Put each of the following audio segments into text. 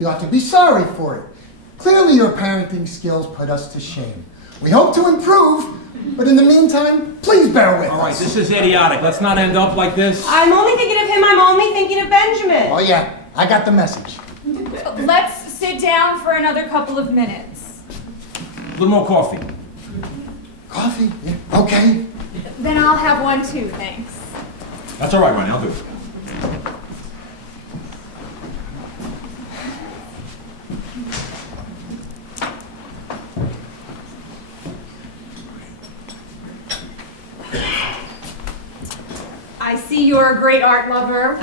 You ought to be sorry for it. Clearly your parenting skills put us to shame. We hope to improve, but in the meantime, please bear with us. All right, this is idiotic. Let's not end up like this. I'm only thinking of him. I'm only thinking of Benjamin. Oh yeah, I got the message. Let's sit down for another couple of minutes. A little more coffee. Coffee? Yeah. Okay. Then I'll have one too, thanks. That's all right, Ronnie. I'll do it. I see you're a great art lover.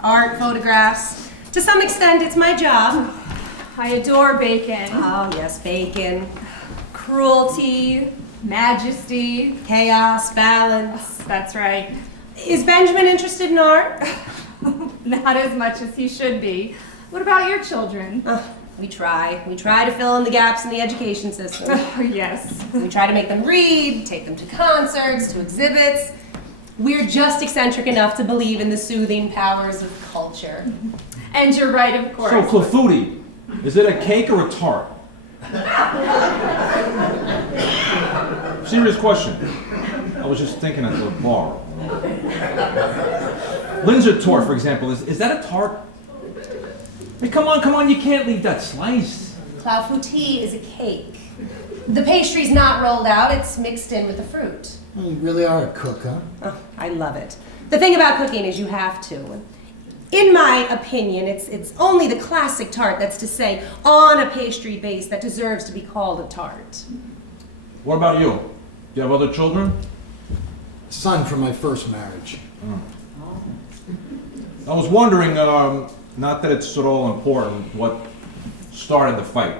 Art, photographs. To some extent, it's my job. I adore bacon. Oh, yes, bacon. Cruelty, majesty. Chaos, balance. That's right. Is Benjamin interested in art? Not as much as he should be. What about your children? We try. We try to fill in the gaps in the education system. Oh, yes. We try to make them read, take them to concerts, to exhibits. We're just eccentric enough to believe in the soothing powers of culture. And you're right, of course. So, clafouti, is it a cake or a tart? Serious question. I was just thinking at the bar. Linzer tort, for example, is that a tart? Hey, come on, you can't leave that sliced. Clafouti is a cake. The pastry's not rolled out, it's mixed in with the fruit. You really are a cook, huh? Oh, I love it. The thing about cooking is you have to. In my opinion, it's only the classic tart, that's to say, on a pastry base, that deserves to be called a tart. What about you? Do you have other children? Son from my first marriage. I was wondering, not that it's at all important, what started the fight.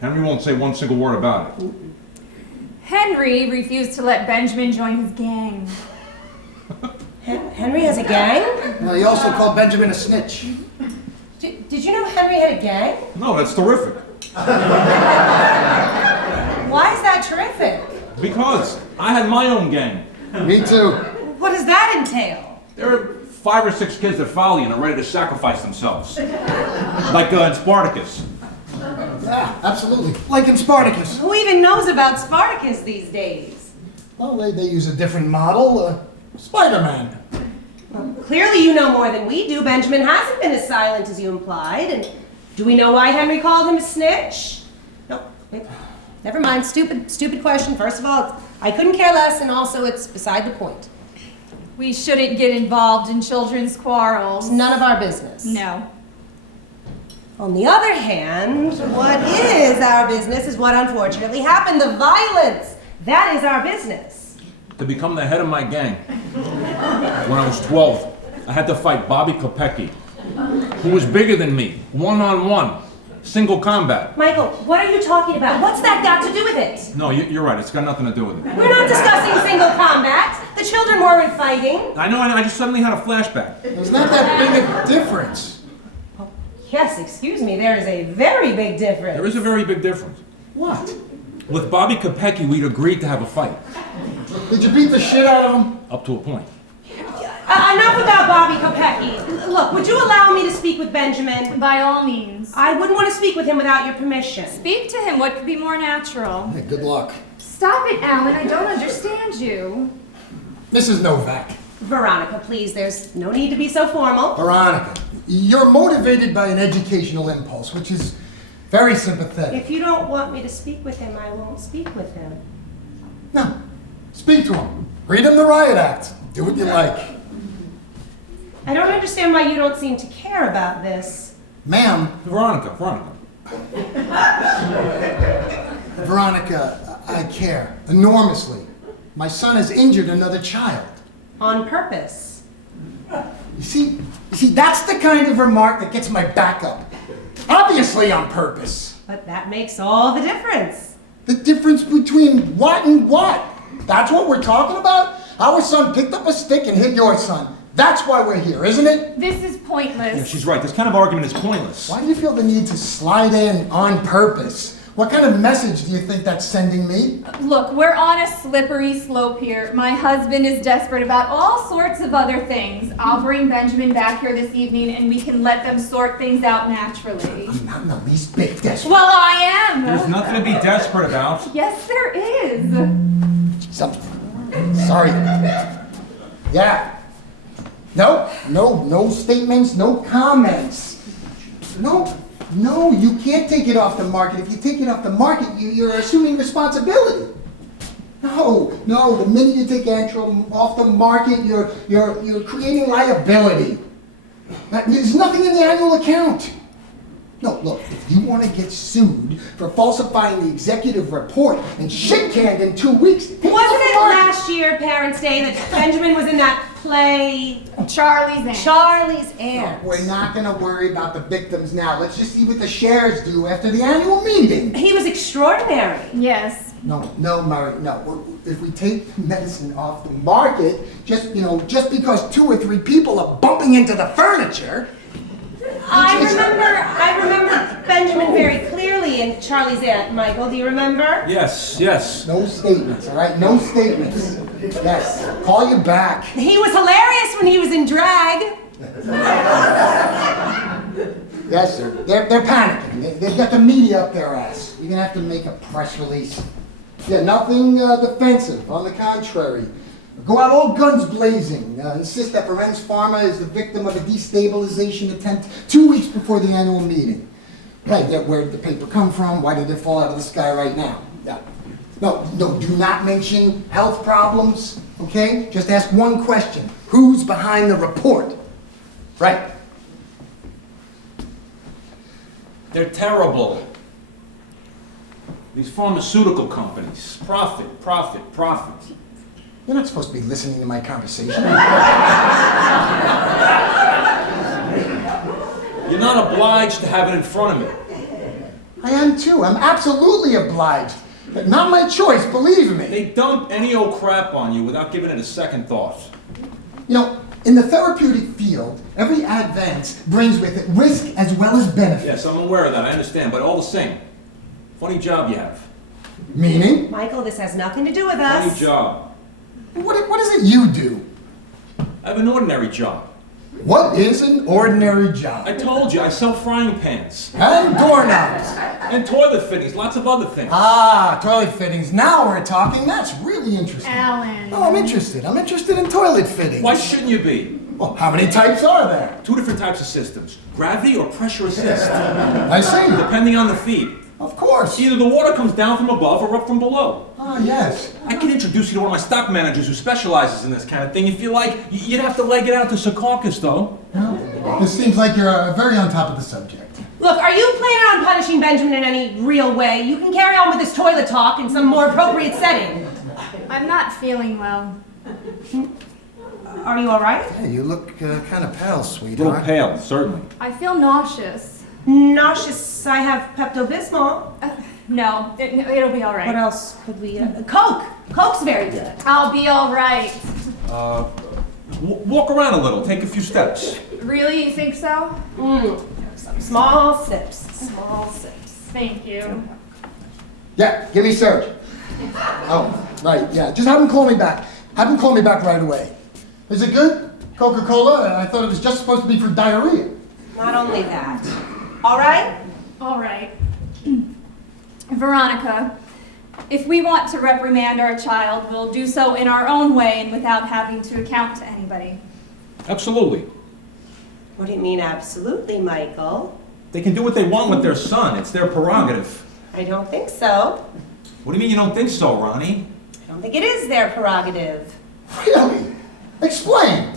Henry won't say one single word about it. Henry refused to let Benjamin join his gang. Henry has a gang? Well, he also called Benjamin a snitch. Did you know Henry had a gang? No, that's terrific. Why is that terrific? Because I had my own gang. Me too. What does that entail? There are 5 or 6 kids that follow you and are ready to sacrifice themselves. Like in Spartacus. Yeah, absolutely. Like in Spartacus. Who even knows about Spartacus these days? Well, they use a different model. Spider-Man. Well, clearly you know more than we do. Benjamin hasn't been as silent as you implied. And do we know why Henry called him a snitch? No, wait. Never mind. Stupid question. First of all, I couldn't care less, and also it's beside the point. We shouldn't get involved in children's quarrels. It's none of our business. No. On the other hand, what is our business is what unfortunately happened. The violence. That is our business. To become the head of my gang, when I was 12, I had to fight Bobby Kopecki, who was bigger than me, one-on-one, single combat. Michael, what are you talking about? What's that got to do with it? No, you're right, it's got nothing to do with it. We're not discussing single combat. The children weren't fighting. I know, I just suddenly had a flashback. There's not that big a difference. Yes, excuse me, there is a very big difference. There is a very big difference. What? With Bobby Kopecki, we'd agreed to have a fight. Did you beat the shit out of him? Up to a point. Enough about Bobby Kopecki. Look, would you allow me to speak with Benjamin? By all means. I wouldn't want to speak with him without your permission. Speak to him. What could be more natural? Hey, good luck. Stop it, Alan. I don't understand you. Mrs. Novak. Veronica, please, there's no need to be so formal. Veronica, you're motivated by an educational impulse, which is very sympathetic. If you don't want me to speak with him, I won't speak with him. No, speak to him. Read him the Riot Act. Do what you like. I don't understand why you don't seem to care about this. Ma'am. Veronica. Veronica, I care enormously. My son has injured another child. On purpose. You see, that's the kind of remark that gets my back up. Obviously on purpose. But that makes all the difference. The difference between what and what? That's what we're talking about? Our son picked up a stick and hit your son. That's why we're here, isn't it? This is pointless. Yeah, she's right. This kind of argument is pointless. Why do you feel the need to slide in on purpose? What kind of message do you think that's sending me? Look, we're on a slippery slope here. My husband is desperate about all sorts of other things. I'll bring Benjamin back here this evening and we can let them sort things out naturally. I'm not in the least bit desperate. Well, I am. There's nothing to be desperate about. Yes, there is. Sorry. Yeah. No statements, no comments. No, you can't take it off the market. If you take it off the market, you're assuming responsibility. No, the minute you take Antrim off the market, you're creating liability. There's nothing in the annual account. No, look, if you want to get sued for falsifying the executive report and shit-canned in 2 weeks... Wasn't it last year, Parents' Day, that Benjamin was in that play? Charlie's Aunt. Charlie's Aunt. No, we're not going to worry about the victims now. Let's just see what the shares do after the annual meeting. He was extraordinary. Yes. No, Murray, no. If we take medicine off the market, just because 2 or 3 people are bumping into the furniture... I remember Benjamin very clearly in Charlie's Aunt. Michael, do you remember? Yes. No statements, all right? No statements. Yes. Call you back. He was hilarious when he was in drag. Yes, sir. They're panicking. They've got the media up their ass. You're going to have to make a press release. Yeah, nothing defensive. On the contrary. Go out all guns blazing. Insist that Ferenz Pharma is the victim of a destabilization attempt 2 weeks before the annual meeting. Right, yeah, where did the paper come from? Why did it fall out of the sky right now? Yeah. No, do not mention health problems, okay? Just ask one question. Who's behind the report? Right. They're terrible. These pharmaceutical companies. Profit. You're not supposed to be listening to my conversation. You're not obliged to have it in front of me. I am too. I'm absolutely obliged. But not my choice, believe me. They dump any old crap on you without giving it a second thought. In the therapeutic field, every advance brings with it risk as well as benefit. Yes, I'm aware of that, I understand, but all the same, funny job you have. Meaning? Michael, this has nothing to do with us. Funny job. What is it you do? I have an ordinary job. What is an ordinary job? I told you, I sell frying pans. And doorknobs. And toilet fittings, lots of other things. Ah, toilet fittings. Now we're talking. That's really interesting. Alan. Oh, I'm interested. I'm interested in toilet fittings. Why shouldn't you be? Well, how many types are there? 2 different types of systems. Gravity or pressure assist. I see. Depending on the feed. Of course. Either the water comes down from above or up from below. Ah, yes. I can introduce you to one of my stock managers who specializes in this kind of thing. If you like, you'd have to leg it out to Secaucus, though. Well, this seems like you're very on top of the subject. Look, are you planning on punishing Benjamin in any real way? You can carry on with this toilet talk in some more appropriate setting. I'm not feeling well. Are you all right? Hey, you look kind of pale, A sweetheart. little pale, certainly. I feel nauseous. Nauseous, I have Pepto-Bismol. No, it'll be all right. What else could we... Coke! Coke's very good. I'll be all right. Walk around a little, take a few steps. Really, you think so? Some small sips. Thank you. Yeah, give me Serge. Oh, right, yeah. Just have him call me back. Have him call me back right away. Is it good? Coca-Cola? I thought it was just supposed to be for diarrhea. Not only that. All right? All right. Veronica, if we want to reprimand our child, we'll do so in our own way and without having to account to anybody. Absolutely. What do you mean, absolutely, Michael? They can do what they want with their son. It's their prerogative. I don't think so. What do you mean you don't think so, Ronnie? I don't think it is their prerogative. Really? Explain.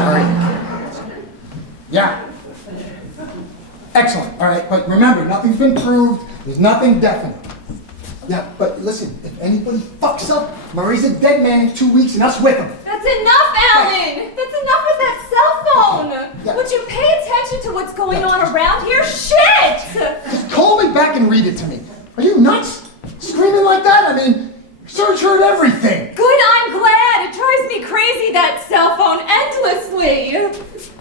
Sorry. Yeah. Excellent. All right, but remember, nothing's been proved. There's nothing definite. Yeah, but listen, if anybody fucks up, Murray's a dead man in 2 weeks and us with him. That's enough, Alan! That's enough with that cell phone! Yeah. Would you pay attention to what's going on around here? Shit! Just call me back and read it to me. Are you nuts? Screaming like that? I mean, Serge heard everything. Good, I'm glad. It drives me crazy, that cell phone, endlessly.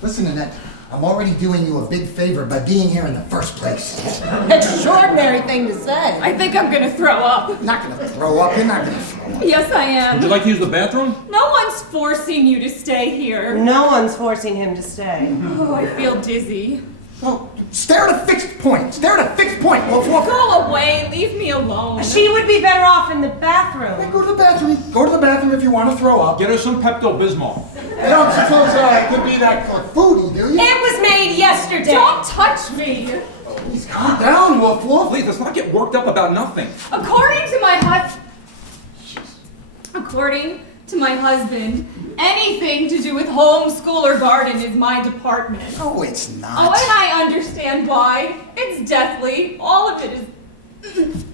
Listen, Annette, I'm already doing you a big favor by being here in the first place. Extraordinary thing to say. I think I'm gonna throw up. You're not gonna throw up. You're not gonna throw up. Yes, I am. Would you like to use the bathroom? No one's forcing you to stay here. No one's forcing him to stay. Oh, I feel dizzy. Well, stare at a fixed point. Stare at a fixed point. Woof, woof. Go away, leave me alone. She would be better off in the bathroom. Go to the bathroom. Go to the bathroom if you want to throw up. Get her some Pepto-Bismol. You don't suppose I could be that foodie, do you? It was made yesterday. Don't touch me. Please calm down, Woof Woof. Please, let's not get worked up about nothing. According to my husband, anything to do with homeschool or garden is my department. No, it's not. Oh, and I understand why. It's deathly. All of it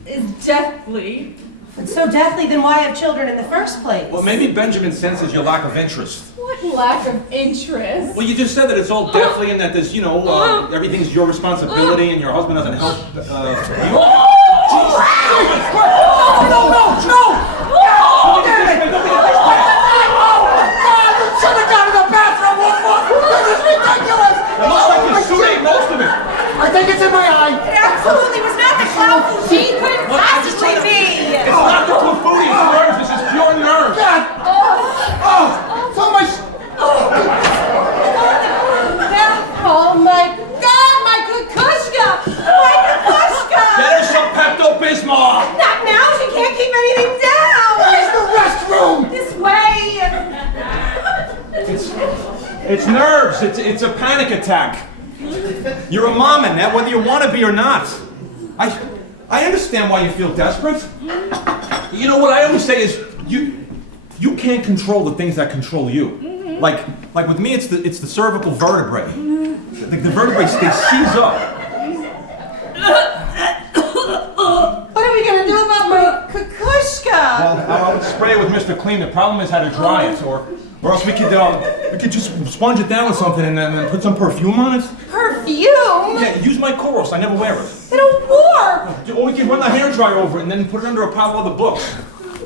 is deathly. It's so deathly, then why have children in the first place? Well, maybe Benjamin senses your lack of interest. What lack of interest? Well, you just said that it's all deathly and that there's, everything's your responsibility and your husband doesn't help you. No! Should have gone to the bathroom, Woof Woof! This is ridiculous! It looks like you're shooting most of it. I think it's in my eye. It absolutely was not the clown she couldn't possibly be. It's not the Clefooty, it's nerves. This is pure nerves. God! Oh! So much... Oh my God, my kukushka! My kukushka! Get her some Pepto-Bismol. Not now, she can't keep anything down! Where's the restroom? This way! It's nerves. It's a panic attack. You're a mom, Annette, whether you want to be or not. I understand why you feel desperate. You know what I always say is you can't control the things that control you. Like with me, it's the cervical vertebrae. The vertebrae they seize up. What are we gonna do about my kukushka? Well, I would spray it with Mr. Clean. The problem is how to dry it, or else we could just sponge it down with something and then put some perfume on it. Perfume? Yeah, use my Koros. I never wear it. It'll warp! Or we can run the hairdryer over it and then put it under a pile of other books.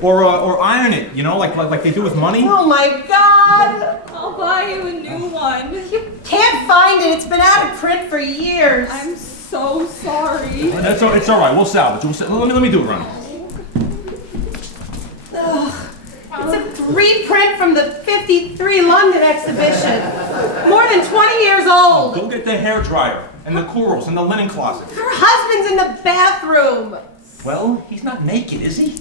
Or iron it, like they do with money. Oh my God! I'll buy you a new one. You can't find it. It's been out of print for years. I'm so sorry. It's all right. We'll salvage. Let me do it, Ronnie. It's a reprint from the 53 London exhibition. More than 20 years old. Go get the hairdryer and the Koros and the linen closet. Her husband's in the bathroom. Well, he's not naked, is he?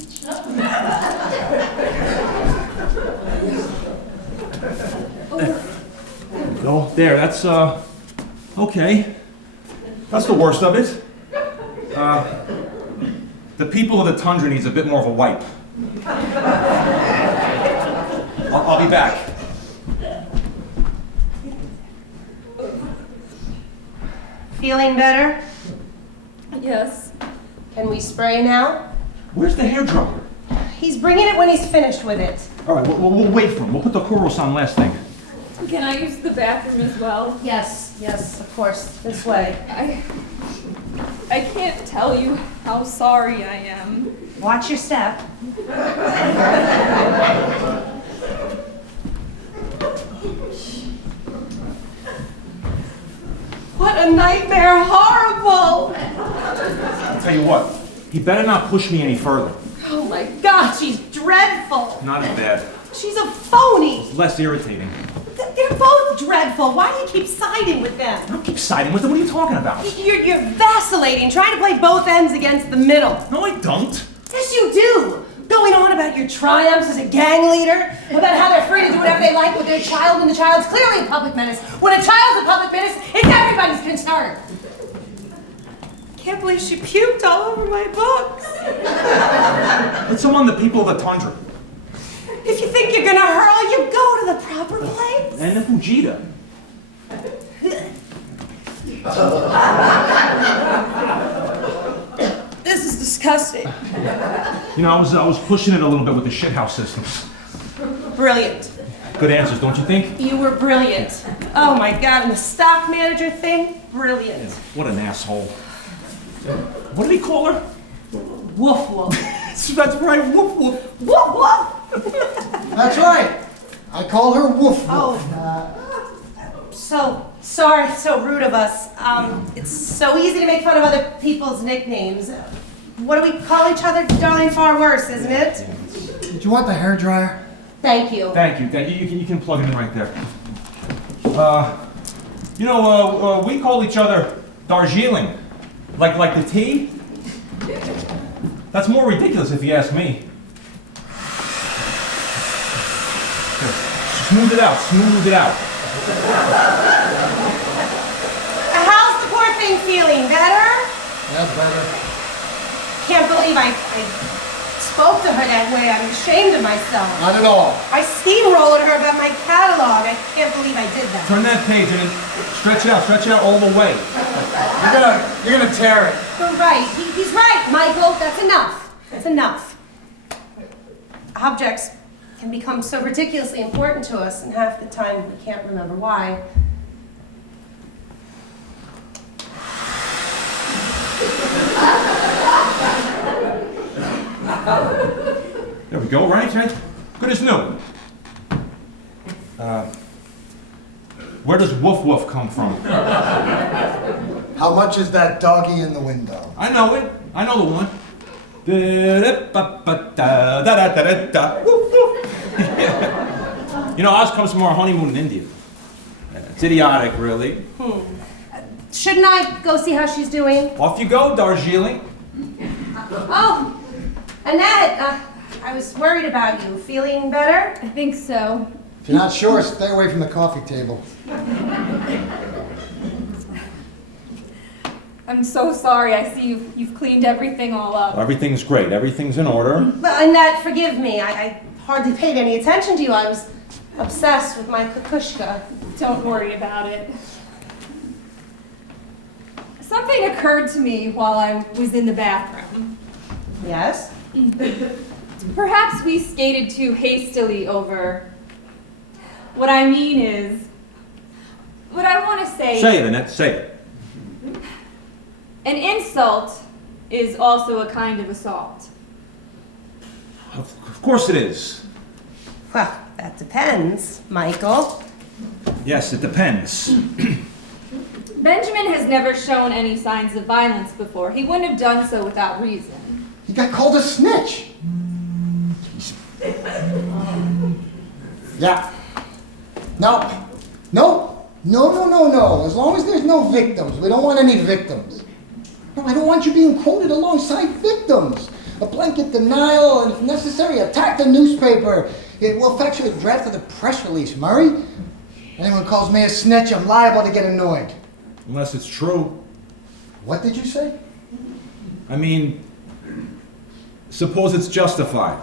Go there. That's okay. That's the worst of it. The people of the tundra needs a bit more of a wipe. I'll be back. Feeling better? Yes. Can we spray now? Where's the hairdryer? He's bringing it when he's finished with it. All right, we'll wait for him. We'll put the Koros on last thing. Can I use the bathroom as well? Yes, of course. This way. I can't tell you how sorry I am. Watch your step. What a nightmare! Horrible! I'll tell you what. He better not push me any further. Oh my God, she's dreadful. Not as bad. She's a phony. Less irritating. They're both dreadful. Why do you keep siding with them? I don't keep siding with him. What are you talking about? You're vacillating, trying to play both ends against the middle. No, I don't. Yes, you do. Going on about your triumphs as a gang leader, about how they're free to do whatever they like with their child, and the child's clearly a public menace. When a child's a public menace, it's everybody's concern. Can't believe she puked all over my books. Let's summon the people of the tundra. If you think you're gonna hurl, you go to the proper place. And the Fujita. This is disgusting. You know, I was pushing it a little bit with the shithouse systems. Brilliant. Good answers, don't you think? You were brilliant. Oh my God, and the stock manager thing, brilliant. What an asshole. What did he call her? Woof woof. That's right, woof woof. Woof woof. That's right. I call her Woof Woof. Oh. So, Sorry, so rude of us. It's so easy to make fun of other people's nicknames. What do we call each other? Darling, far worse, isn't it? Did you want the hairdryer? Thank you. Thank you. You can plug it in right there. We call each other Darjeeling. Like the tea? That's more ridiculous if you ask me. Here, smooth it out, smooth it out. How's the poor thing feeling? Better? Yeah, better. Can't believe I spoke to her that way. I'm ashamed of myself. Not at all. I steamrolled her about my catalog. I can't believe I did that. Turn that page and stretch it out all the way. You're gonna tear it. You're right. He's right, Michael. That's enough. That's enough. Objects can become so ridiculously important to us, and half the time we can't remember why. There we go, right? Good as new. Where does woof woof come from? How much is that doggy in the window? I know it. I know the one. You know, ours comes from our honeymoon in India. It's idiotic, really. Shouldn't I go see how she's doing? Off you go, Darjeeling. Oh, Annette, I was worried about you. Feeling better? I think so. If you're not sure, stay away from the coffee table. I'm so sorry. I see you've cleaned everything all up. Everything's great. Everything's in order. Well, Annette, forgive me. I hardly paid any attention to you. I was obsessed with my kukushka. Don't worry about it. Something occurred to me while I was in the bathroom. Yes? Perhaps we skated too hastily over. What I mean is, what I want to say... Say it, Annette. Say it. An insult is also a kind of assault. Of course it is. Well, that depends, Michael. Yes, it depends. Benjamin has never shown any signs of violence before. He wouldn't have done so without reason. He got called a snitch. Yeah. No. As long as there's no victims. We don't want any victims. No, I don't want you being quoted alongside victims. A blanket denial, and if necessary, attack the newspaper. It will effectuate a draft of the press release, Murray. Anyone calls me a snitch, I'm liable to get annoyed. Unless it's true. What did you say? I mean, suppose it's justified.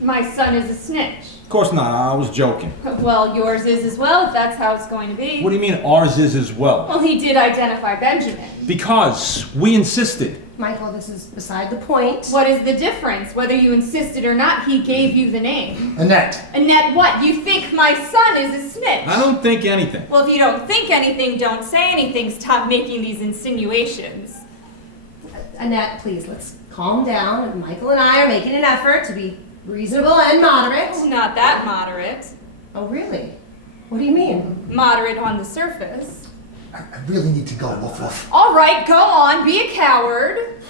My son is a snitch. Of course not. I was joking. Well, yours is as well, if that's how it's going to be. What do you mean ours is as well? Well, he did identify Benjamin. Because we insisted. Michael, this is beside the point. What is the difference? Whether you insisted or not, he gave you the name. Annette. Annette, what? You think my son is a snitch? I don't think anything. Well, if you don't think anything, don't say anything. Stop making these insinuations. Annette, please, let's calm down. Michael and I are making an effort to be reasonable and moderate. Oh, not that moderate. Oh, really? What do you mean? Moderate on the surface. I really need to go, Woof Woof. All right, go on. Be a coward.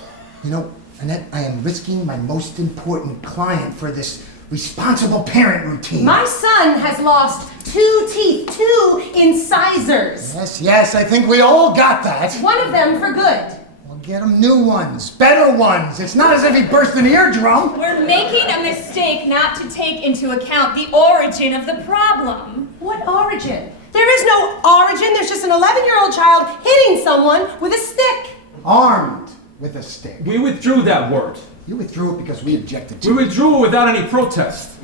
You know, Annette, I am risking my most important client for this responsible parent routine. My son has lost 2 teeth, 2 incisors. Yes, I think we all got that. One of them for good. Well, get him new ones, better ones. It's not as if he burst an eardrum. We're making a mistake not to take into account the origin of the problem. What origin? There is no origin. There's just an 11-year-old child hitting someone with a stick. Armed with a stick. We withdrew that word. You withdrew it because we objected to We it. withdrew it without any protest.